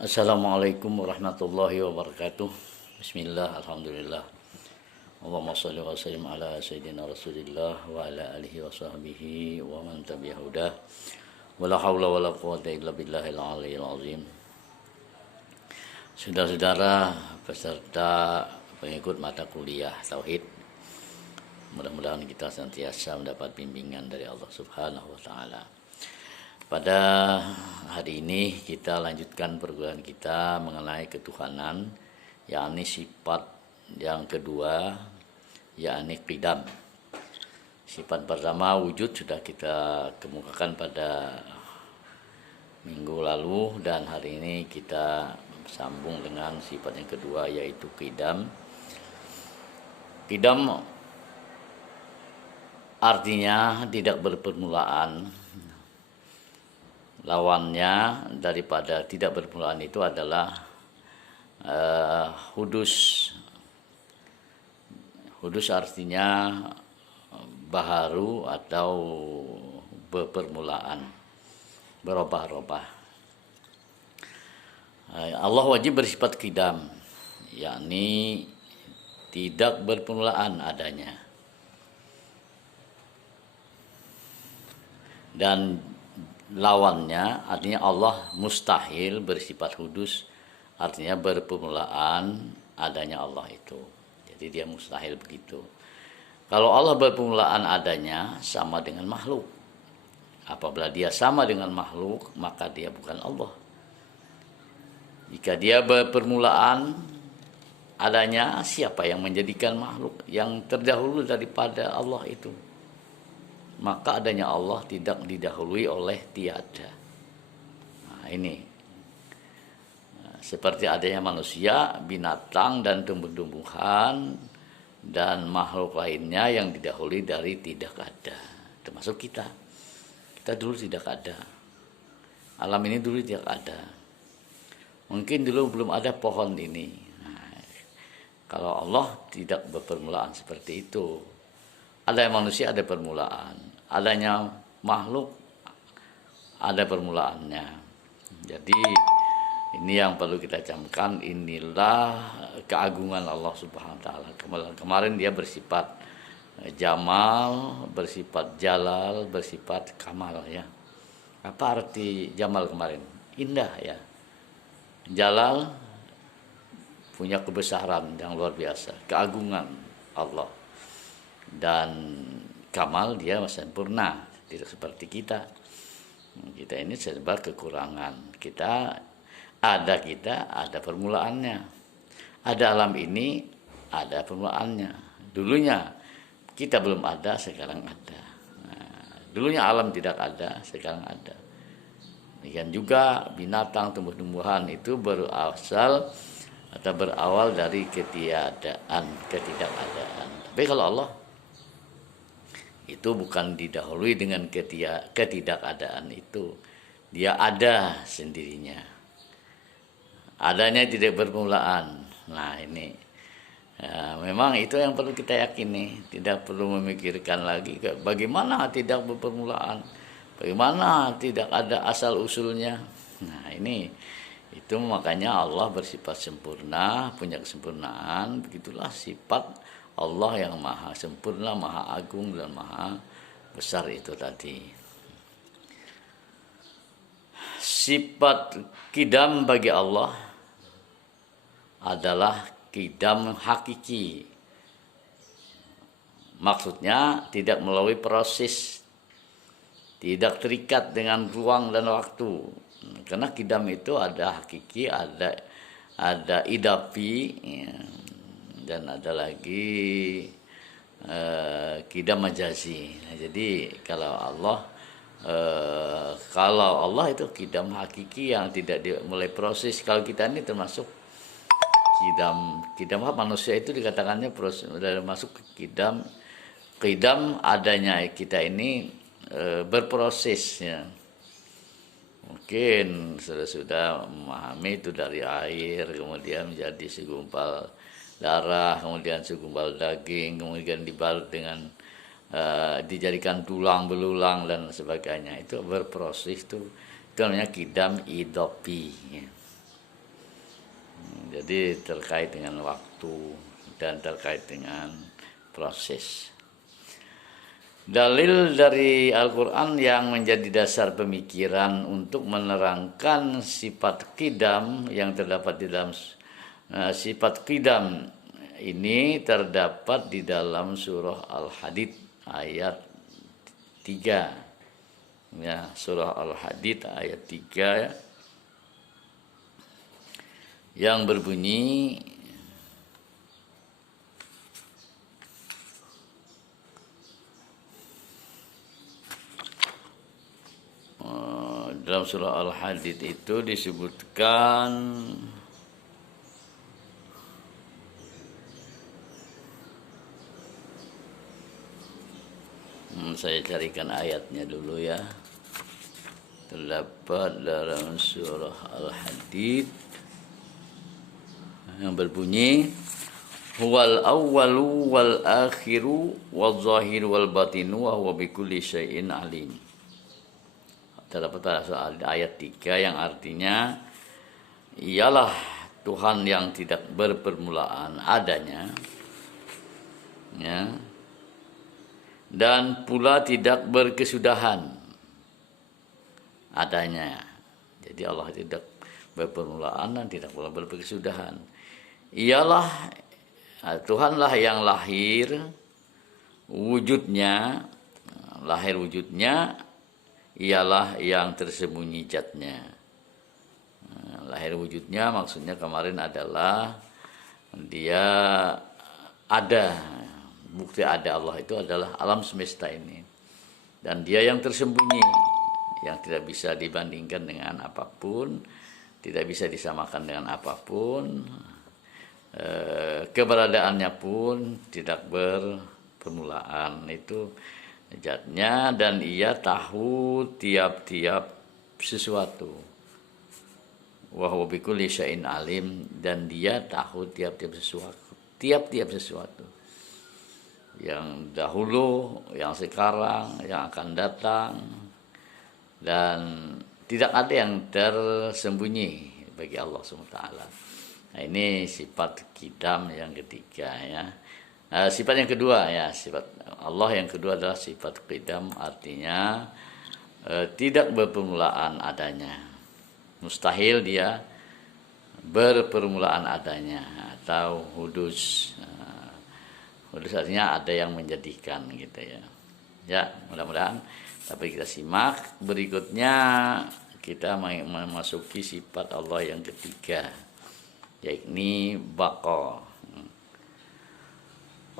Assalamualaikum warahmatullahi wabarakatuh. Bismillah, alhamdulillah. Allahumma salli wa sallim ala sayyidina Rasulillah wa ala alihi wa sahbihi wa man tabi'ahu hudah. Wala haula wala quwata illa billahil aliyyil azim. Saudara-saudara peserta pengikut mata kuliah tauhid, mudah-mudahan kita senantiasa mendapat bimbingan dari Allah Subhanahu wa taala. Pada hari ini kita lanjutkan perguruan kita mengenai ketuhanan, yakni sifat yang kedua, yakni qidam. Sifat pertama wujud sudah kita kemukakan pada minggu lalu, dan hari ini kita sambung dengan sifat yang kedua, yaitu qidam. Qidam artinya tidak berpermulaan. Lawannya daripada tidak berpermulaan itu adalah hudus. Hudus artinya baharu atau berpermulaan, berubah-ubah. Allah wajib bersifat qidam, yakni tidak berpermulaan adanya. Dan lawannya artinya Allah mustahil bersifat hudus, artinya berpermulaan adanya Allah itu. Jadi dia mustahil begitu. Kalau Allah berpermulaan adanya sama dengan makhluk. Apabila dia sama dengan makhluk, maka dia bukan Allah. Jika dia berpermulaan adanya, siapa yang menjadikan makhluk yang terdahulu daripada Allah itu? Maka adanya Allah tidak didahului oleh tiada. Nah, ini seperti adanya manusia, binatang, dan tumbuh-tumbuhan dan makhluk lainnya yang didahului dari tidak ada, termasuk kita. Kita dulu tidak ada, alam ini dulu tidak ada. Mungkin dulu belum ada pohon ini. Nah, kalau Allah tidak berpermulaan seperti itu, ada manusia ada permulaan, adanya makhluk ada permulaannya. Jadi ini yang perlu kita camkan, inilah keagungan Allah Subhanahu wa taala. Kemarin dia bersifat jamal, bersifat jalal, bersifat kamal ya. Apa arti jamal kemarin? Indah ya. Jalal punya kebesaran yang luar biasa, keagungan Allah. Dan kamal dia sempurna, tidak seperti kita. Kita ini serba kekurangan. Kita ada permulaannya. Ada alam ini, ada permulaannya. Dulunya kita belum ada, sekarang ada. Nah, dulunya alam tidak ada, sekarang ada. Demikian juga binatang, tumbuh-tumbuhan itu berasal atau berawal dari ketidakadaan. Tapi kalau Allah itu bukan didahului dengan ketidakadaan itu. Dia ada sendirinya. Adanya tidak bermulaan. Nah ini ya, memang itu yang perlu kita yakini. Tidak perlu memikirkan lagi bagaimana tidak berpermulaan, bagaimana tidak ada asal usulnya. Nah ini itu makanya Allah bersifat sempurna, punya kesempurnaan. Begitulah sifat Allah yang maha sempurna, maha agung, dan maha besar itu tadi. Sifat qidam bagi Allah adalah qidam hakiki. Maksudnya tidak melalui proses, tidak terikat dengan ruang dan waktu. Karena qidam itu ada hakiki, ada idafi, ya, dan ada lagi qidam majazi. Nah, jadi kalau Allah itu qidam hakiki yang tidak dimulai proses. Kalau kita ini termasuk qidam manusia itu dikatakannya proses, sudah masuk ke qidam adanya kita ini berproses ya. Mungkin sudah memahami itu dari air, kemudian menjadi segumpal darah, kemudian segumpal daging, kemudian dibalut dengan dijadikan tulang belulang dan sebagainya. Itu berproses, itu namanya qidam idopi ya. Jadi terkait dengan waktu dan terkait dengan proses. Dalil dari Al-Quran yang menjadi dasar pemikiran untuk menerangkan sifat qidam yang terdapat di dalam sifat qidam ini terdapat di dalam surah Al-Hadid ayat 3. Ya, surah Al-Hadid ayat 3 yang berbunyi dalam surah Al-Hadid itu disebutkan saya carikan ayatnya dulu ya. Terdapat dalam surah Al-Hadid yang berbunyi huwal awwalu wal akhiru wal zahiru wal batinu wa huwa bikulli syai'in alim. Terdapat pada ayat 3 yang artinya ialah Tuhan yang tidak berpermulaan adanya, ya, dan pula tidak berkesudahan adanya. Jadi Allah tidak berpermulaan dan tidak pula berkesudahan. Ialah Tuhanlah yang lahir wujudnya ialah yang tersembunyi zatnya. Lahir wujudnya maksudnya kemarin adalah dia ada, bukti ada Allah itu adalah alam semesta ini. Dan dia yang tersembunyi, yang tidak bisa dibandingkan dengan apapun, tidak bisa disamakan dengan apapun, keberadaannya pun tidak berpermulaan, itu zatnya, dan ia tahu tiap-tiap sesuatu. Wa huwa bikulli syai'in alim, dan dia tahu tiap-tiap sesuatu. Yang dahulu, yang sekarang, yang akan datang, dan tidak ada yang tersembunyi bagi Allah SWT. Nah, ini sifat qidam yang ketiga ya. Sifat yang kedua ya, sifat Allah yang kedua adalah sifat qidam, artinya tidak berpermulaan adanya. Mustahil dia berpermulaan adanya, atau hudus. Hudus artinya ada yang menjadikan gitu ya. Ya, mudah-mudahan. Tapi kita simak berikutnya, kita memasuki sifat Allah yang ketiga, yakni baqa.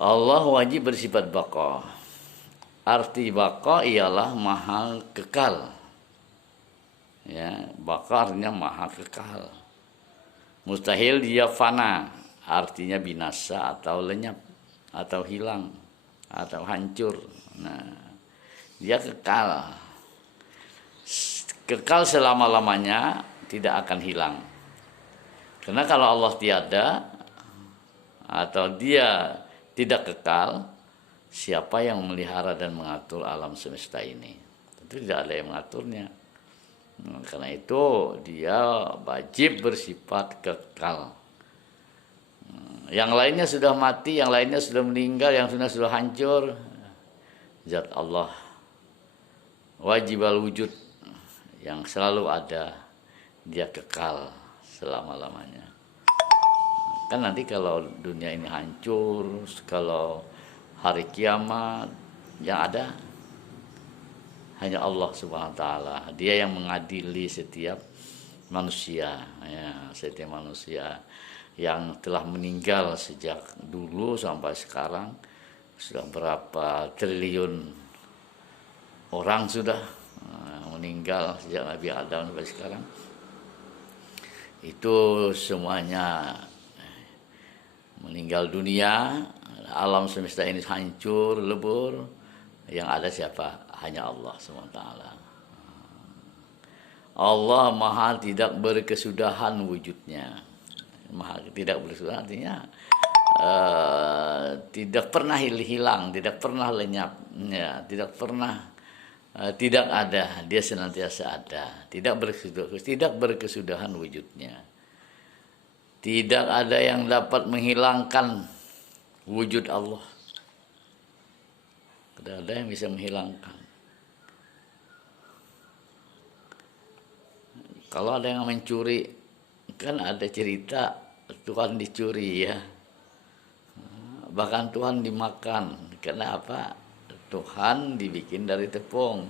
Allah wajib bersifat baqa. Arti baqa ialah maha kekal. Ya, baqa artinya maha kekal. Mustahil dia fana, artinya binasa atau lenyap atau hilang atau hancur. Nah, dia kekal. Kekal selama-lamanya, tidak akan hilang. Karena kalau Allah tiada atau dia tidak kekal, siapa yang memelihara dan mengatur alam semesta ini? Tentu tidak ada yang mengaturnya. Karena itu dia wajib bersifat kekal. Yang lainnya sudah mati, yang lainnya sudah meninggal, yang sudah hancur. Zat Allah wajib al-wujud yang selalu ada, dia kekal selama-lamanya. Kan nanti kalau dunia ini hancur, kalau hari kiamat, yang ada hanya Allah Subhanahu wa taala. Dia yang mengadili setiap manusia, ya, setiap manusia yang telah meninggal sejak dulu sampai sekarang. Sudah berapa triliun orang sudah meninggal sejak Nabi Adam sampai sekarang. Itu semuanya meninggal dunia, alam semesta ini hancur, lebur. Yang ada siapa? Hanya Allah SWT. Allah maha tidak berkesudahan wujudnya. Maha tidak berkesudahan artinya tidak pernah hilang, tidak pernah lenyap, ya, tidak pernah tidak ada, dia senantiasa ada, tidak berkesudahan wujudnya. Tidak ada yang dapat menghilangkan wujud Allah. Tidak ada yang bisa menghilangkan. Kalau ada yang mencuri, kan ada cerita Tuhan dicuri ya. Bahkan Tuhan dimakan. Kenapa? Tuhan dibikin dari tepung.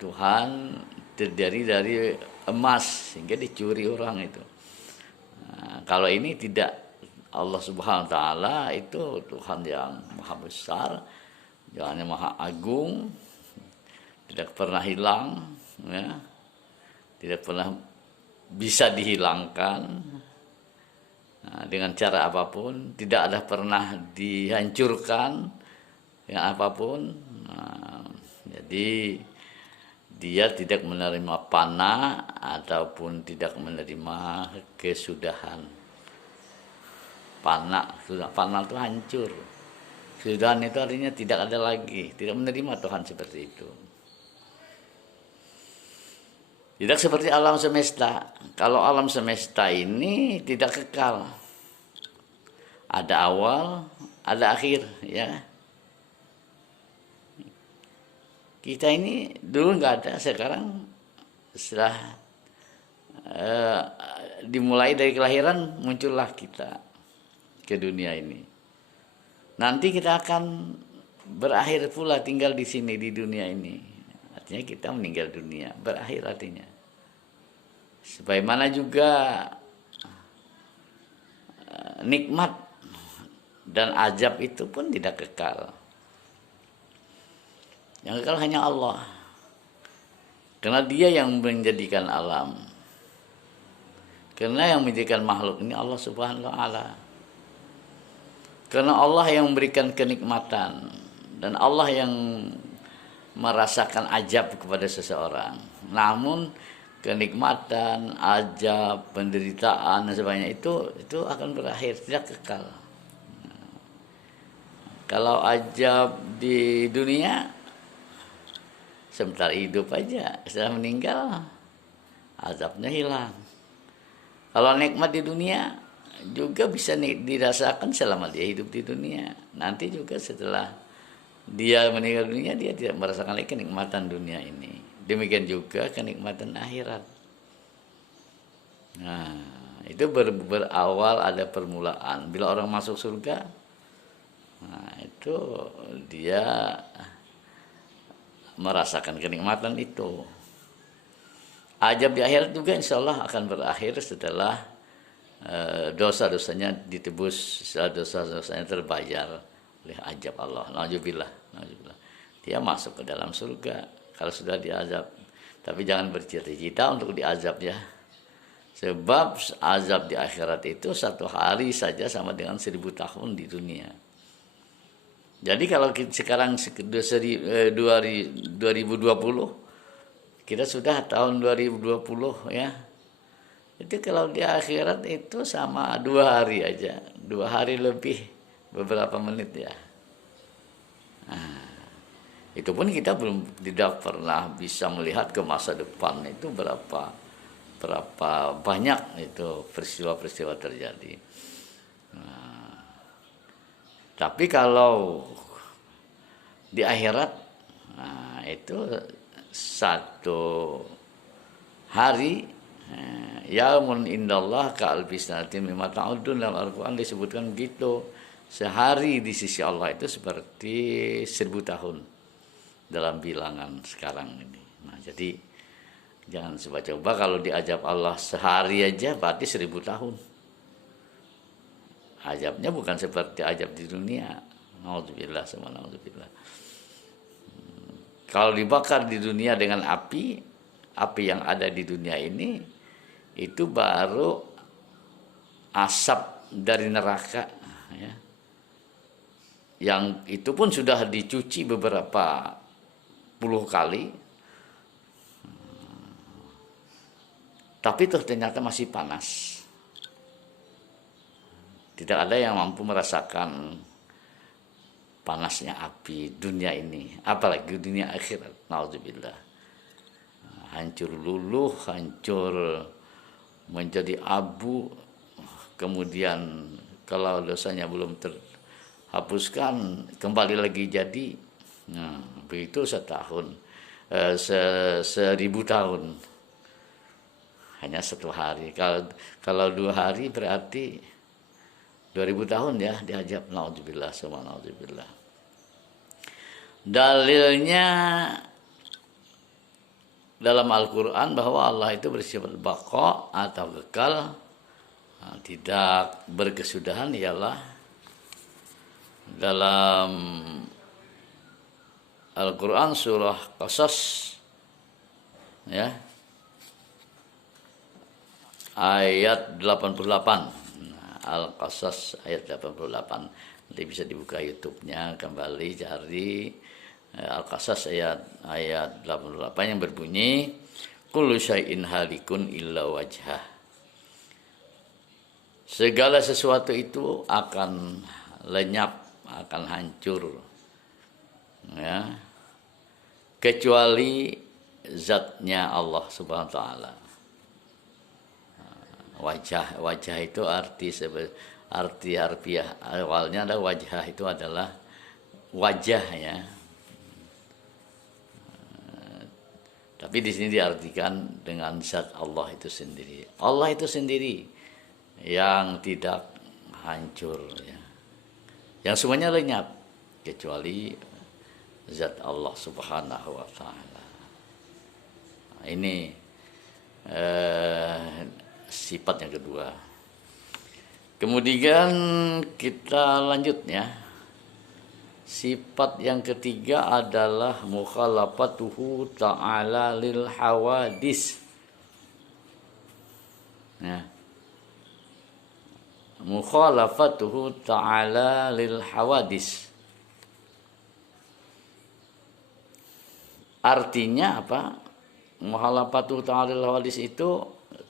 Tuhan terdiri dari emas sehingga dicuri orang itu. Nah, kalau ini tidak, Allah Subhanahu wa taala itu Tuhan yang maha besar, Tuhan yang maha agung, tidak pernah hilang ya. Tidak pernah bisa dihilangkan. Nah, dengan cara apapun, tidak ada pernah dihancurkan dengan apapun. Nah, jadi dia tidak menerima panah ataupun tidak menerima kesudahan. Panah itu hancur. Kesudahan itu artinya tidak ada lagi, tidak menerima Tuhan seperti itu. Tidak seperti alam semesta. Kalau alam semesta ini tidak kekal. Ada awal, ada akhir, ya. Kita ini dulu nggak ada, sekarang setelah dimulai dari kelahiran muncullah kita ke dunia ini. Nanti kita akan berakhir pula tinggal di sini di dunia ini. Artinya kita meninggal dunia, berakhir artinya. Sebagaimana juga nikmat dan azab itu pun tidak kekal. Yang kekal hanya Allah. Karena Dia yang menjadikan alam. Karena yang menjadikan makhluk ini Allah Subhanahu wa taala. Karena Allah yang memberikan kenikmatan dan Allah yang merasakan azab kepada seseorang. Namun kenikmatan, azab, penderitaan dan sebagainya itu akan berakhir, tidak kekal. Kalau azab di dunia sebentar hidup aja, setelah meninggal azabnya hilang. Kalau nikmat di dunia juga bisa dirasakan selama dia hidup di dunia. Nanti juga setelah dia meninggal dunia, dia tidak merasakan lagi kenikmatan dunia ini. Demikian juga kenikmatan akhirat. Nah, itu berawal ada permulaan. Bila orang masuk surga, nah itu dia merasakan kenikmatan itu. Azab di akhirat juga insya Allah akan berakhir setelah dosa-dosanya ditebus, setelah dosa-dosanya terbayar oleh azab Allah. Nauzubillah. Dia masuk ke dalam surga kalau sudah diazab. Tapi jangan bercita-cita untuk diazab ya. Sebab azab di akhirat itu 1 hari saja sama dengan 1000 tahun di dunia. Jadi kalau sekarang 2020, kita sudah tahun 2020 ya. Itu kalau di akhirat itu sama 2 hari aja, 2 hari lebih beberapa menit ya. Nah, itu pun kita tidak pernah bisa melihat ke masa depan itu berapa banyak itu peristiwa-peristiwa terjadi. Nah, tapi kalau di akhirat, nah itu 1 hari yaumun indallah ka alfi sanatin mimma ta'udun, dalam Al-Qur'an disebutkan begitu. Sehari di sisi Allah itu seperti 1000 tahun dalam bilangan sekarang ini. Nah, jadi jangan coba-coba kalau diazab Allah sehari aja berarti 1000 tahun. Azabnya bukan seperti azab di dunia. Nauzubillah sama nauzubillah. Kalau dibakar di dunia dengan api yang ada di dunia ini itu baru asap dari neraka ya. Yang itu pun sudah dicuci beberapa puluh kali, tapi itu ternyata masih panas. Tidak ada yang mampu merasakan panasnya api dunia ini, apalagi dunia akhirat. Nauzubillah. Hancur luluh, hancur menjadi abu, kemudian kalau dosanya belum terhapuskan kembali lagi jadi. Nah, begitu setahun, 1000 tahun hanya 1 hari. Kalau 2 hari berarti 2000 tahun ya diajab. Naudzubillah, sama naudzubillah. Dalilnya dalam Al-Quran bahwa Allah itu bersifat baqa atau kekal, tidak berkesudahan, ialah dalam Al-Quran surah Qasas ya, ayat 88. Al-Qasas ayat 88. Nanti bisa dibuka YouTube-nya, kembali cari Al-Qasas ayat 88 yang berbunyi kullu syai'in halikun illa wajhah. Segala sesuatu itu akan lenyap, akan hancur, ya, kecuali zatnya Allah Subhanahu wa taala. Wajah itu arti harfiah awalnya ada wajah, itu adalah wajah ya. Tapi di sini diartikan dengan zat Allah itu sendiri. Allah itu sendiri yang tidak hancur ya. Yang semuanya lenyap kecuali zat Allah Subhanahu wa taala. Ini sifat yang kedua. Kemudian kita lanjut ya. Sifat yang ketiga adalah mukhalafatuhu ta'ala lil hawadis. Ya. Mukhalafatuhu ta'ala lil hawadis. Artinya apa? Mukhalafatuhu ta'ala lil hawadis itu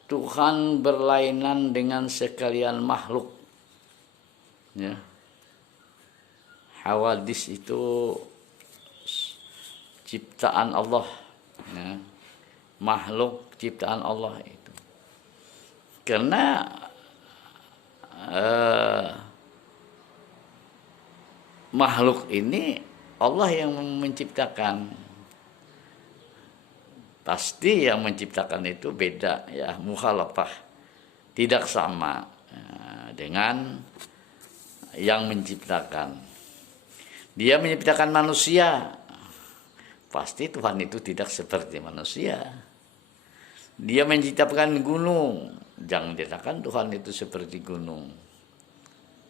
Tuhan berlainan dengan sekalian makhluk. Ya. Hawadis itu ciptaan Allah, ya. Makhluk ciptaan Allah itu. Karena makhluk ini Allah yang menciptakan. Pasti yang menciptakan itu beda ya, mukhalafah, tidak sama dengan yang menciptakan. Dia menciptakan manusia, pasti Tuhan itu tidak seperti manusia. Dia menciptakan gunung, jangan dikatakan Tuhan itu seperti gunung.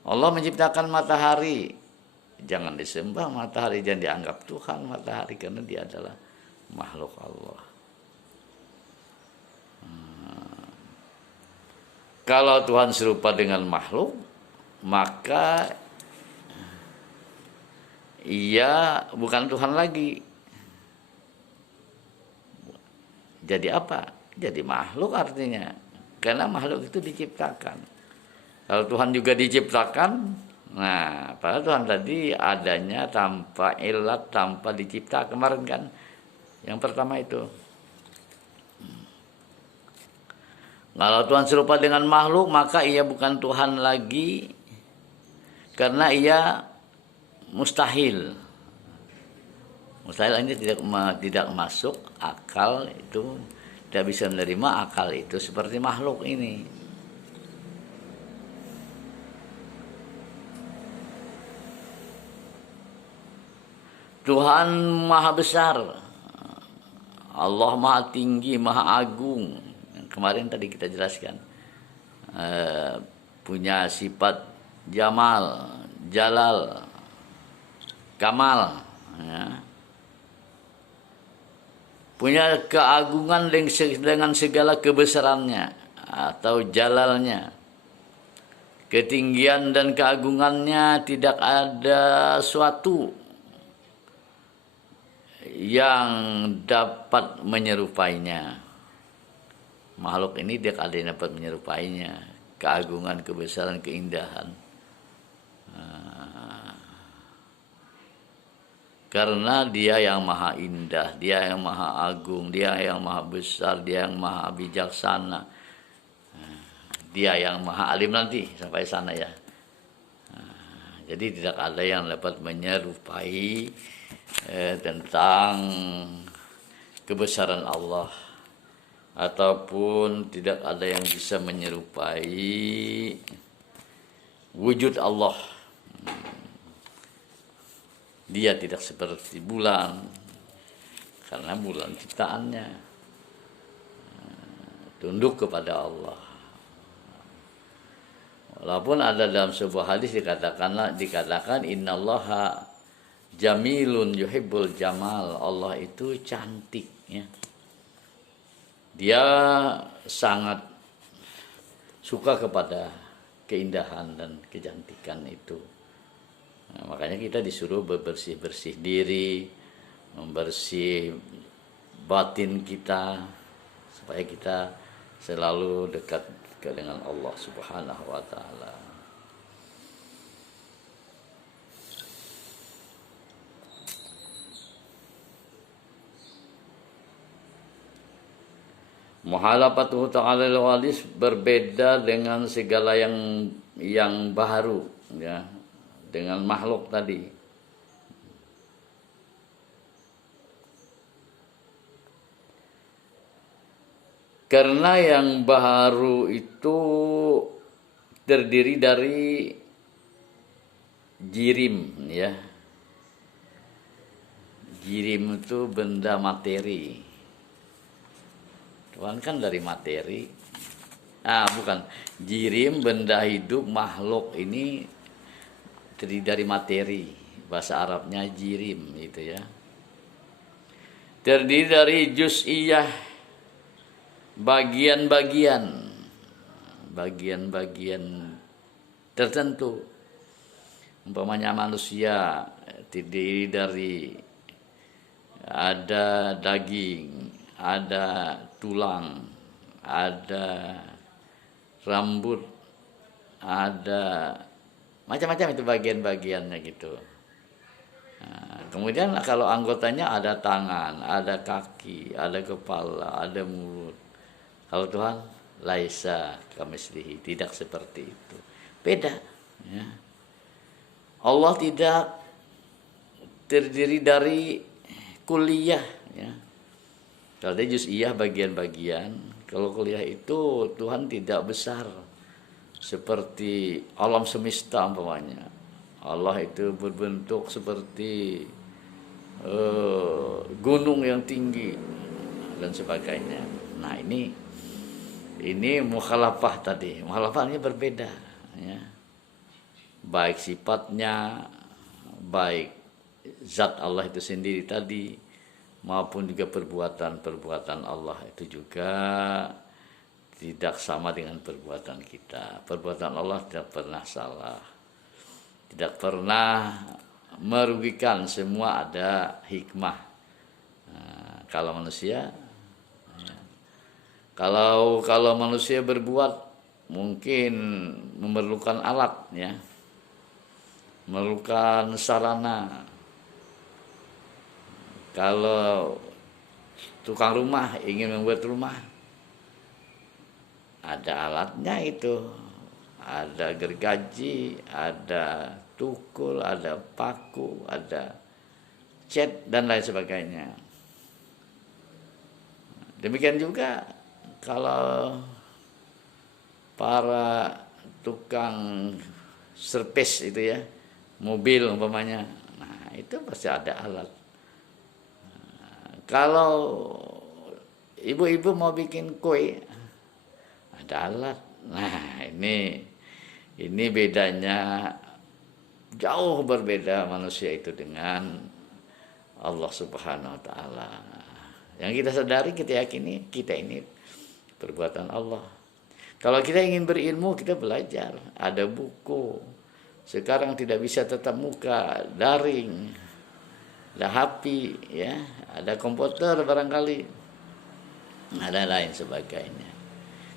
Allah menciptakan matahari, jangan disembah matahari, jangan dianggap Tuhan matahari, karena dia adalah makhluk Allah. Kalau Tuhan serupa dengan makhluk, maka ia bukan Tuhan lagi. Jadi apa? Jadi makhluk artinya. Karena makhluk itu diciptakan. Kalau Tuhan juga diciptakan, nah, padahal Tuhan tadi adanya tanpa ilat, tanpa dicipta kemarin kan. Yang pertama itu. Kalau Tuhan serupa dengan makhluk, maka ia bukan Tuhan lagi. Karena ia mustahil. Mustahil ini tidak masuk akal, itu tidak bisa menerima akal itu seperti makhluk ini. Tuhan maha besar, Allah maha tinggi, maha agung. Yang kemarin tadi kita jelaskan, punya sifat jamal, jalal, kamal, ya. Punya keagungan dengan segala kebesarannya atau jalalnya, ketinggian dan keagungannya, tidak ada suatu yang dapat menyerupainya. Makhluk ini tidak ada yang dapat menyerupainya, keagungan, kebesaran, keindahan. Karena dia yang maha indah, dia yang maha agung, dia yang maha besar, dia yang maha bijaksana. Dia yang maha alim nanti sampai sana ya. Jadi tidak ada yang dapat menyerupai tentang kebesaran Allah, ataupun tidak ada yang bisa menyerupai wujud Allah. Dia tidak seperti bulan, karena bulan ciptaannya tunduk kepada Allah. Walaupun ada dalam sebuah hadis dikatakan innallaha jamilun yuhibbul jamal. Allah itu cantik ya. Dia sangat suka kepada keindahan dan kecantikan itu. Nah, makanya kita disuruh bersih-bersih diri, membersih batin kita, supaya kita selalu dekat dengan Allah Subhanahu wa taala. Muhalafatuhu ta'ala al-walis berbeda dengan segala yang baru ya, dengan makhluk tadi. Karena yang baharu itu terdiri dari jirim ya. Jirim itu benda materi. Tuhan kan dari materi. Bukan. Jirim benda hidup makhluk ini terdiri dari materi. Bahasa Arabnya jirim itu ya. Terdiri dari juz'iyah, bagian-bagian tertentu. Umpamanya manusia terdiri dari ada daging, ada tulang, ada rambut, ada macam-macam itu bagian-bagiannya gitu. Kemudian kalau anggotanya ada tangan, ada kaki, ada kepala, ada mulut. Kalau Tuhan laisa kamitslihi, tidak seperti itu. Beda ya. Allah tidak terdiri dari kuliah ya. Kalau dia juz'iyah bagian-bagian, kalau kuliah itu Tuhan tidak besar seperti alam semesta umpamanya. Allah itu berbentuk seperti gunung yang tinggi dan sebagainya. Nah ini mukhalafah tadi. Mukhalafahnya berbeda ya. Baik sifatnya, baik zat Allah itu sendiri tadi, maupun juga perbuatan Allah itu juga tidak sama dengan perbuatan kita. Perbuatan Allah tidak pernah salah, tidak pernah merugikan, semua ada hikmah. Kalau manusia Kalau manusia berbuat mungkin memerlukan alat ya, memerlukan sarana. Kalau tukang rumah ingin membuat rumah, ada alatnya itu, ada gergaji, ada tukul, ada paku, ada cat dan lain sebagainya. Demikian juga kalau para tukang servis itu ya, mobil umpamanya, nah itu pasti ada alat. Kalau ibu-ibu mau bikin kue, ada alat. Nah ini bedanya, jauh berbeda manusia itu dengan Allah Subhanahu wa taala. Yang kita sadari, kita yakini, kita ini perbuatan Allah. Kalau kita ingin berilmu, kita belajar, ada buku. Sekarang tidak bisa tatap muka, daring, ada HP ya, ada komputer barangkali, ada lain sebagainya.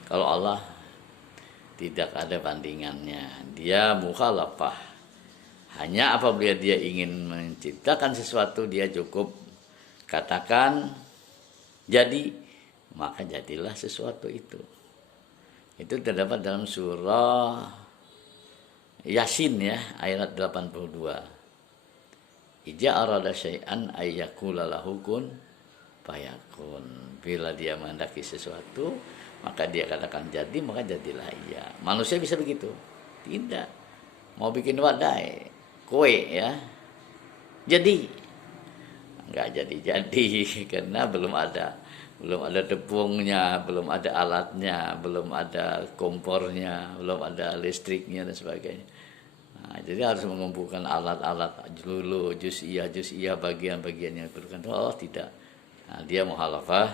Kalau Allah tidak ada bandingannya, dia mukhalafah. Hanya apabila dia ingin menciptakan sesuatu, dia cukup katakan jadi, maka jadilah sesuatu itu. Itu terdapat dalam surah Yasin ya, ayat 82. Ija arada syai'an ayyakula lahu kun fayakun. Bila dia menghendaki sesuatu, maka dia katakan jadi, maka jadilah ia. Manusia bisa begitu? Tidak. Mau bikin wadai, kue ya, jadi nggak jadi karena belum ada tepungnya, belum ada alatnya, belum ada kompornya, belum ada listriknya dan sebagainya. Nah, jadi harus mengumpulkan alat-alat dulu, juz'iyah bagian-bagian yang diperlukan. Oh tidak, nah, dia muhalafah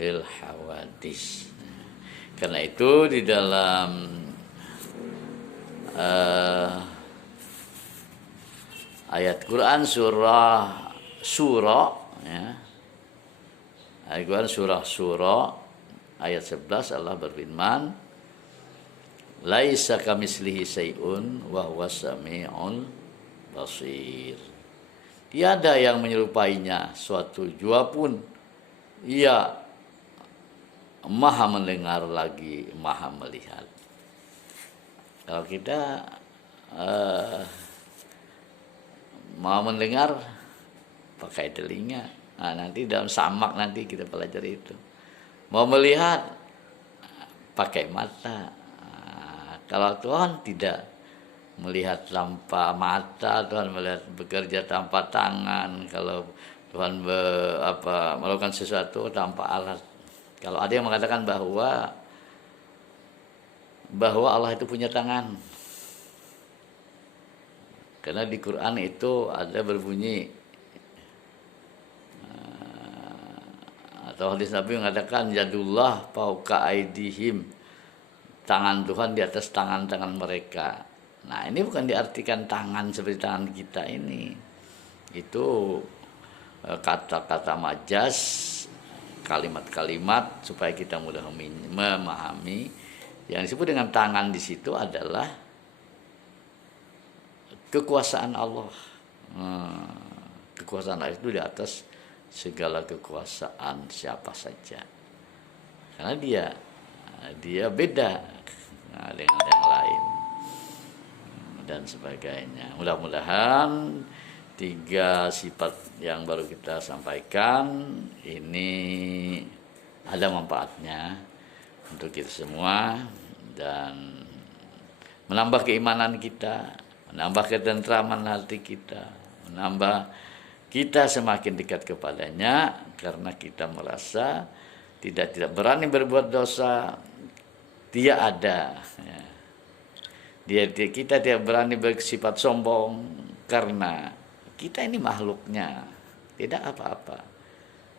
lil hawadis. Karena itu di dalam ayat Quran surah ya, ayat Quran surah ayat 11 Allah berfirman, laisa kamislihi syai'un wa huwas samiul basir. Tiada yang menyerupainya suatu jua pun. Ia maha mendengar lagi maha melihat. Kalau kita mau mendengar pakai telinga. Nah, nanti dalam samak nanti kita pelajari itu. Mau melihat pakai mata. Nah, kalau Tuhan tidak melihat tanpa mata, Tuhan melihat bekerja tanpa tangan. Kalau Tuhan melakukan sesuatu tanpa alat. Kalau ada yang mengatakan bahwa Allah itu punya tangan. Karena di Quran itu ada berbunyi atau hadis Nabi mengatakan yadullah fauqa aidihim, tangan Tuhan di atas tangan-tangan mereka. Nah, ini bukan diartikan tangan seperti tangan kita ini. Itu kata-kata majas, kalimat-kalimat supaya kita mudah memahami. Yang disebut dengan tangan di situ adalah kekuasaan Allah. Kekuasaan Allah itu di atas segala kekuasaan siapa saja. Karena dia beda dengan yang lain dan sebagainya. Mudah-mudahan 3 sifat yang baru kita sampaikan ini ada manfaatnya untuk kita semua dan menambah keimanan kita, menambah ketentraman hati kita, menambah kita semakin dekat kepadanya karena kita merasa tidak berani berbuat dosa, dia ada. Kita tidak berani bersifat sombong karena kita ini makhluknya, tidak apa-apa.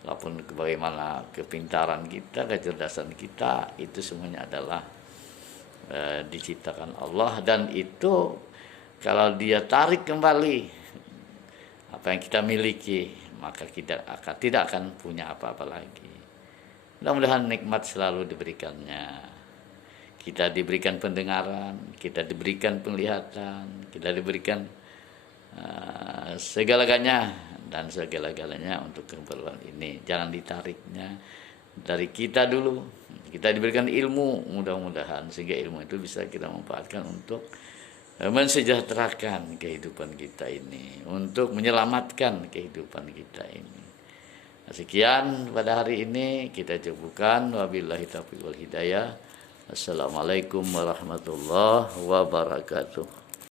Walaupun bagaimana kepintaran kita, kecerdasan kita, itu semuanya adalah diciptakan Allah, dan itu kalau dia tarik kembali apa yang kita miliki, maka kita tidak akan punya apa-apa lagi. Mudah-mudahan nikmat selalu diberikannya. Kita diberikan pendengaran, kita diberikan penglihatan, kita diberikan segala-galanya dan segala-galanya untuk keperluan ini. Jangan ditariknya dari kita dulu. Kita diberikan ilmu, mudah-mudahan sehingga ilmu itu bisa kita manfaatkan untuk mensejahterakan kehidupan kita ini, untuk menyelamatkan kehidupan kita ini. Sekian pada hari ini kita cukupkan. Wabillahi taufiq wal hidayah. Assalamualaikum warahmatullahi wabarakatuh.